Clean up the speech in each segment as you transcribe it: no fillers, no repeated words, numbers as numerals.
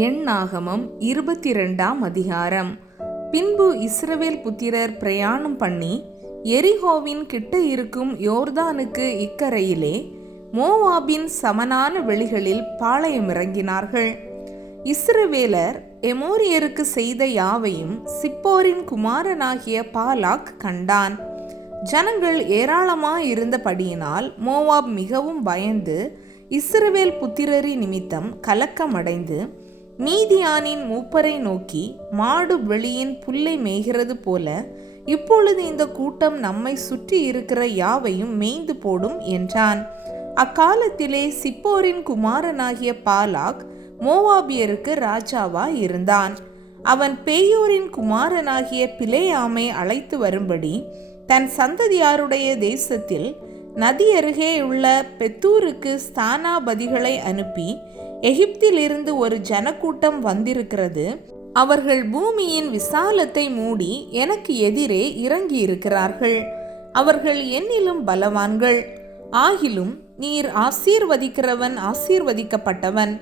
எண்ணாகமம் 22ஆம் அதிகாரம். பின்பு இஸ்ரவேல் புத்திரர் பிரயாணம் பண்ணி எரிகோவின் கிட்ட இருக்கும் யோர்தானுக்கு இக்கரையிலே மோவாபின் சமனான வெளிகளில் பாளையமிறங்கினார்கள். இஸ்ரவேலர் எமோரியருக்கு செய்த யாவையும் சிப்போரின் குமாரனாகிய பாலாக் கண்டான். ஜனங்கள் ஏராளமாயிருந்தபடியினால் மோவாப் மிகவும் பயந்து இஸ்ரவேல் புத்திரரி நிமித்தம் கலக்கமடைந்து மீதியானின் மூப்பரை நோக்கி, மாடு வெளியின் புல்லை மேய்கிறது போல இப்பொழுது இந்த கூட்டம் நம்மை சுற்றி இருக்கிற யாவையும் மேய்ந்து போடும் என்றான். அக்காலத்திலே சிப்போரின் குமாரனாகிய பாலாக் மோவாபியருக்கு ராஜாவாய் இருந்தான். அவன் பேயோரின் குமாரனாகிய பிலேயாமை அழைத்து வரும்படி தன் சந்ததியாருடைய தேசத்தில் நதி அருகே உள்ள பெத்தூருக்கு ஸ்தானாபதிகளை அனுப்பி, எகிப்திலிருந்து ஒரு ஜனக்கூட்டம் வந்திருக்கிறது, அவர்கள் பூமியின் விசாலத்தை மூடி எனக்கு எதிரே இறங்கியிருக்கிறார்கள். அவர்கள் என்னிலும் பலவான்கள். ஆகிலும் நீர் ஆசீர்வதிக்கிறவன் ஆசீர்வதிக்கப்பட்டவன்,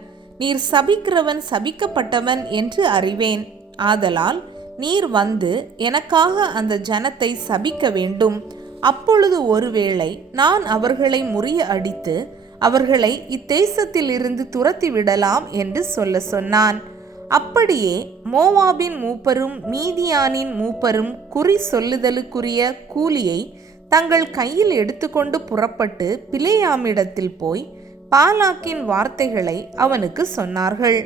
நீர் சபிக்கிறவன் சபிக்கப்பட்டவன் என்று அறிவேன். ஆதலால் நீர் வந்து எனக்காக அந்த ஜனத்தை சபிக்க வேண்டும். அப்பொழுது ஒருவேளை நான் அவர்களை முறிய அடித்து அவர்களை இத்தேசத்திலிருந்து துரத்தி விடலாம் என்று சொன்னான். அப்படியே மோவாபின் மூப்பரும் மீதியானின் மூப்பரும் குறி சொல்லுதலுக்குரிய கூலியை தங்கள் கையில் எடுத்துக்கொண்டு புறப்பட்டு பிலேயாமிடத்தில் போய் பாலாக்கின் வார்த்தைகளை அவனுக்கு சொன்னார்கள்.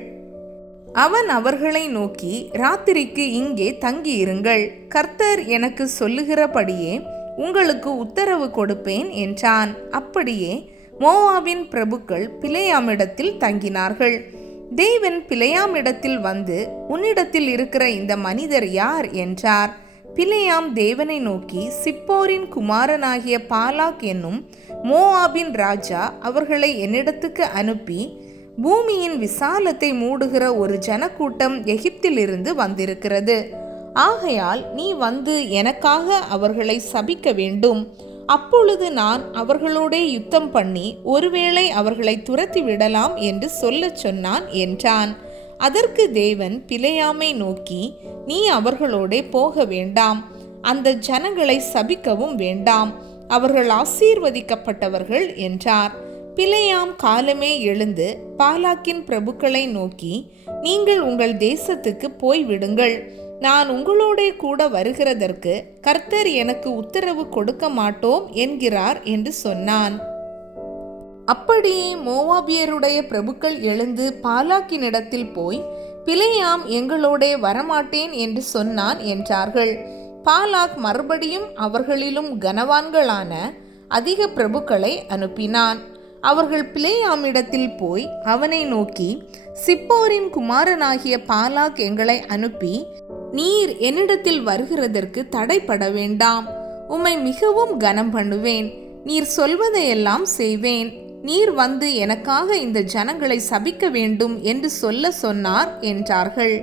அவன் அவர்களை நோக்கி, ராத்திரிக்கு இங்கே தங்கியிருங்கள், கர்த்தர் எனக்கு சொல்லுகிறபடியே உங்களுக்கு உத்தரவு கொடுப்பேன் என்றான். அப்படியே மோவாபின் பிரபுக்கள் பிலேயாமிடத்தில் தங்கினார்கள். தேவன் பிலேயாமிடத்தில் வந்து, உன்னிடத்தில் இருக்கிற இந்த மனிதர் யார் என்றார். பிலேயாம் தேவனை நோக்கி, சிப்போரின் குமாரனாகிய பாலாக் என்னும் மோவாபின் ராஜா அவர்களை என்னிடத்துக்கு அனுப்பி, பூமியின் விசாலத்தை மூடுகிற ஒரு ஜனக்கூட்டம் எகிப்திலிருந்து வந்திருக்கிறது. ஆகையால் நீ வந்து எனக்காக அவர்களை சபிக்க வேண்டும். அப்பொழுது நான் அவர்களோடே யுத்தம் பண்ணி ஒருவேளை அவர்களை துரத்தி விடலாம் என்று சொன்னான் என்றான். அதற்கு தேவன் பிலேயாமை நோக்கி, நீ அவர்களோடே போக வேண்டாம், அந்த ஜனங்களை சபிக்கவும் வேண்டாம், அவர்கள் ஆசீர்வதிக்கப்பட்டவர்கள் என்றார். பிலேயாம் காலமே எழுந்து பாலாக்கின் பிரபுக்களை நோக்கி, நீங்கள் உங்கள் தேசத்துக்கு போய்விடுங்கள், நான் உங்களோடே கூட வருகிறதற்கு கர்த்தர் எனக்கு உத்தரவு கொடுக்க மாட்டோம் என்கிறார் என்று சொன்னான். அப்படியே மோவாபியருடைய பிரபுக்கள் எழுந்து பாலாக்கினிடத்தில் போய், பிலேயாம் எங்களோடே வரமாட்டேன் என்று சொன்னான் என்றார்கள். பாலாக் மறுபடியும் அவர்களிலும் கனவான்களான அதிக பிரபுக்களை அனுப்பினான். அவர்கள் பிலேயாமிடத்தில் போய் அவனை நோக்கி, சிப்போரின் குமாரனாகிய பாலாக் எங்களை அனுப்பி, நீர் என்னிடத்தில் வருகிறதற்கு தடைப்பட வேண்டாம், உம்மை மிகவும் கனம் பண்ணுவேன், நீர் சொல்வதையெல்லாம் செய்வேன், நீர் வந்து எனக்காக இந்த ஜனங்களை சபிக்க வேண்டும் என்று சொன்னார் என்றார்கள்.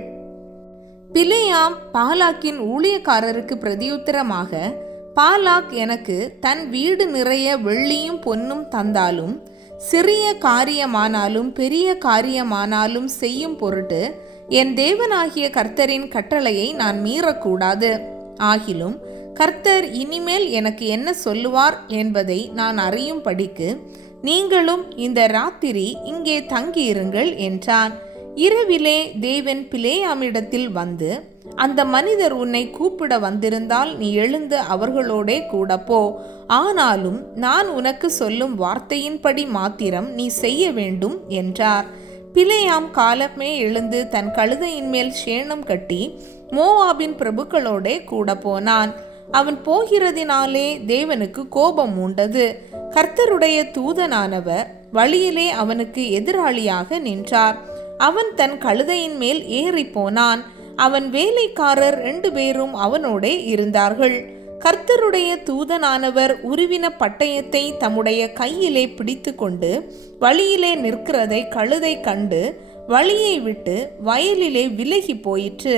பிலேயாம் பாலாக்கின் ஊழியக்காரருக்கு பிரதியுத்தரமாக, பாலாக் எனக்கு தன் வீடு நிறைய வெள்ளியும் பொன்னும் தந்தாலும், சிறிய காரியமானாலும் பெரிய காரியமானாலும் செய்யும் பொருட்டு என் தேவனாகிய கர்த்தரின் கட்டளையை நான் மீறக்கூடாது. ஆகிலும் கர்த்தர் இனிமேல் எனக்கு என்ன சொல்லுவார் என்பதை நான் அறியும்படிக்கு நீங்களும் இந்த ராத்திரி இங்கே தங்கியிருங்கள் என்றான். இரவிலே தேவன் பிலேயாமிடத்தில் வந்து, அந்த மனிதர் உன்னை கூப்பிட வந்திருந்தால் நீ எழுந்து அவர்களோடே கூட போ, ஆனாலும் நான் உனக்கு சொல்லும் வார்த்தையின்படி மாத்திரம் நீ செய்ய வேண்டும் என்றார். பிலேயாம் காலமே எழுந்து தன் கழுதையின் மேல் சேணம் கட்டி மோவாபின் பிரபுக்களோடே கூட போனான். அவன் போகிறதினாலே தேவனுக்கு கோபம் உண்டது. கர்த்தருடைய தூதனானவர் வழியிலே அவனுக்கு எதிராளியாக நின்றார். அவன் தன் கழுதையின் மேல் ஏறி போனான். அவன் வேலைக்காரர் 2 பேரும் அவனோடே இருந்தார்கள். கர்த்தருடைய தூதனானவர் உருவின பட்டயத்தை தம்முடைய கையிலே பிடித்து கொண்டு வழியிலே நிற்கிறதை கழுதை கண்டு வழியை விட்டு வயலிலே விலகி போயிற்று.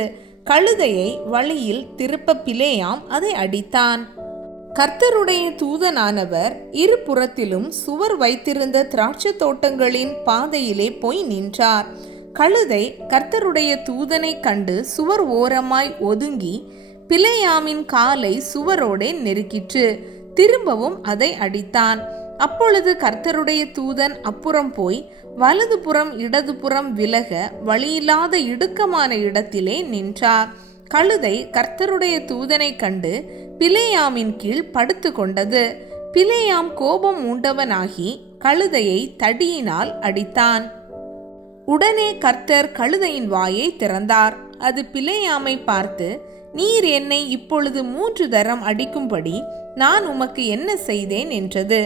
கழுதையை வழியில் திருப்ப பிலேயாம் அதை அடித்தான். கர்த்தருடைய தூதனானவர் இருபுறத்திலும் சுவர் வைத்திருந்த திராட்சை தோட்டங்களின் பாதையிலே போய் நின்றார். கழுதை கர்த்தருடைய தூதனை கண்டு சுவர் ஓரமாய் ஒதுங்கி பிலேயாமின் காலை சுவரோடே நெருக்கிற்று. திரும்பவும் அதை அடித்தான். அப்பொழுது கர்த்தருடைய தூதன் அப்புறம் போய் வலதுபுறம் இடதுபுறம் விலக வழியில்லாத இடுக்கமான இடத்திலே நின்றார். கழுதை கர்த்தருடைய தூதனை கண்டு பிலேயாமின் கீழ் படுத்து கொண்டது. பிலேயாம் கோபம் உண்டவனாகி கழுதையை தடியினால் அடித்தான். உடனே கர்த்தர் கழுதையின் வாயை திறந்தார். அது பிலேயாமை பார்த்து, நீர் என்னை இப்பொழுது 3 தரம் அடிக்கும்படி நான் உமக்கு என்ன செய்தேன் என்றது.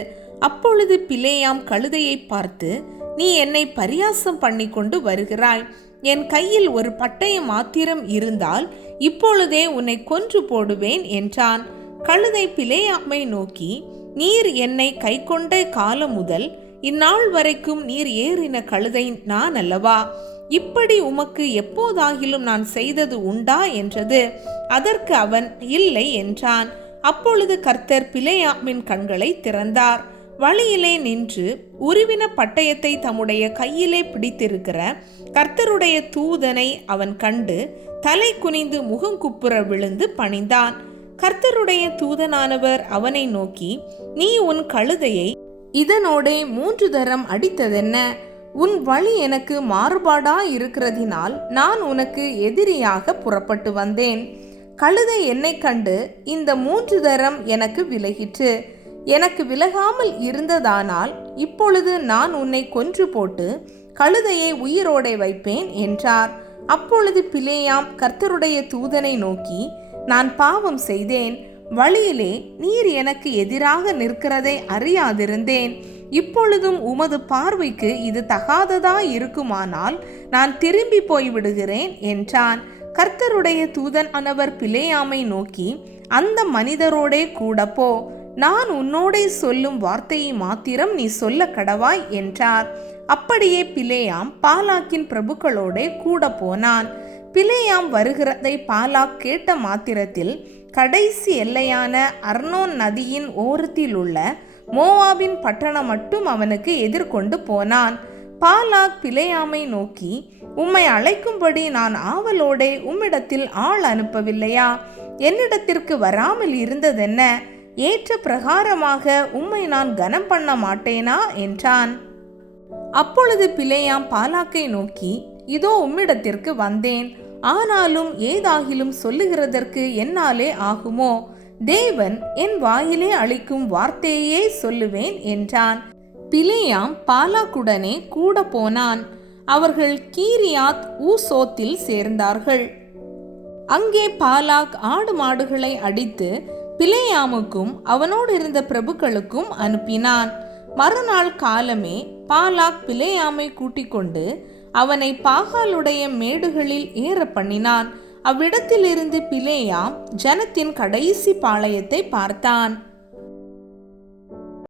அப்பொழுது பிலேயாம் கழுதையை பார்த்து, நீ என்னை பரியாசம் பண்ணி கொண்டு வருகிறாய். என் கையில் ஒரு பட்டயம் மாத்திரம் இருந்தால் இப்பொழுதே உன்னை கொன்று போடுவேன் என்றான். கழுதை பிலேயாமை நோக்கி, நீர் என்னை கை கொண்ட காலம் முதல் இந்நாள் வரைக்கும் நீர் ஏறின கழுதை நான் அல்லவா? இப்படி உமக்கு எப்போதாகிலும் நான் செய்தது உண்டா என்றது. அதற்கு அவன் இல்லை என்றான். அப்பொழுது கர்த்தர் பிலேயாமின் கண்களை திறந்தார். வழியிலே நின்று உருவின பட்டயத்தை தம்முடைய கையிலே பிடித்திருக்கிற கர்த்தருடைய தூதனை அவன் கண்டு தலை குனிந்து முகங்குப்புற விழுந்து பணிந்தான். கர்த்தருடைய தூதனானவர் அவனை நோக்கி, நீ உன் கழுதையை இதனோடே 3 தரம் அடித்ததென்ன? உன் வழி எனக்கு மாறுபாடா இருக்கிறதினால் நான் உனக்கு எதிரியாக புறப்பட்டு வந்தேன். கழுதை என்னை கண்டு இந்த 3 தரம் எனக்கு விலகிற்று. எனக்கு விலகாமல் இருந்ததானால் இப்பொழுது நான் உன்னை கொன்று போட்டு கழுதையை உயிரோடே வைப்பேன் என்றார். அப்பொழுது பிலேயாம் கர்த்தருடைய தூதனை நோக்கி, நான் பாவம் செய்தேன். வழியிலே நீர் எனக்கு எதிராக நிற்கிறதை அறியாதிருந்தேன். இப்பொழுதும் உமது பார்வைக்கு இது தகாததா இருக்குமானால் நான் திரும்பி போய்விடுகிறேன் என்றான். கர்த்தருடைய தூதனானவர் பிலேயாமை நோக்கி, அந்த மனிதரோடே கூட போ, நான் உன்னோடே சொல்லும் வார்த்தையை மாத்திரம் நீ சொல்ல கடவாய் என்றார். அப்படியே பிலேயாம் பாலாக்கின் பிரபுக்களோடே கூட போனான். பிலேயாம் வருகிறதை பாலாக் கேட்ட மாத்திரத்தில் கடைசி எல்லையான அர்னோன் நதியின் ஓரத்தில் உள்ள மோவாபின் பட்டணம் மட்டும் அவனுக்கு எதிர்கொண்டு போனான். பாலாக் பிலேயாமை நோக்கி, உம்மை அழைக்கும்படி நான் ஆவலோடே உம்மிடத்தில் ஆள் அனுப்பவில்லையா? என்னிடத்திற்கு வராமல் இருந்ததென்ன? ஏற்ற பிரகாரமாக உம்மை நான் கனம் பண்ண மாட்டேனா என்றான். அப்பொழுது பிலேயாம் பாலாக்கை நோக்கி, இதோ உம்மிடத்திற்கு வந்தேன். ஆனாலும் ஏதாகிலும் சொல்லுகிறதற்கு என்னாலே ஆகுமோ? தேவன் என் வாயிலே அளிக்கும் வார்த்தையே சொல்லுவேன் என்றான். பிலேயாம் பாலாக்குடனே கூட போனான். அவர்கள் கீரியாத் ஊசோத்தில் சேர்ந்தார்கள். அங்கே பாலாக் ஆடு மாடுகளை அடித்து பிலேயாமுக்கும் அவனோடு இருந்த பிரபுக்களுக்கும் அனுப்பினான். மறுநாள் காலமே பாலாக் பிலேயாமை கூட்டிக் கொண்டு அவனை பாகாலுடைய மேடுகளில் ஏற பண்ணினான். அவ்விடத்திலிருந்து பிலேயாம் ஜனத்தின் கடைசி பாளையத்தை பார்த்தான்.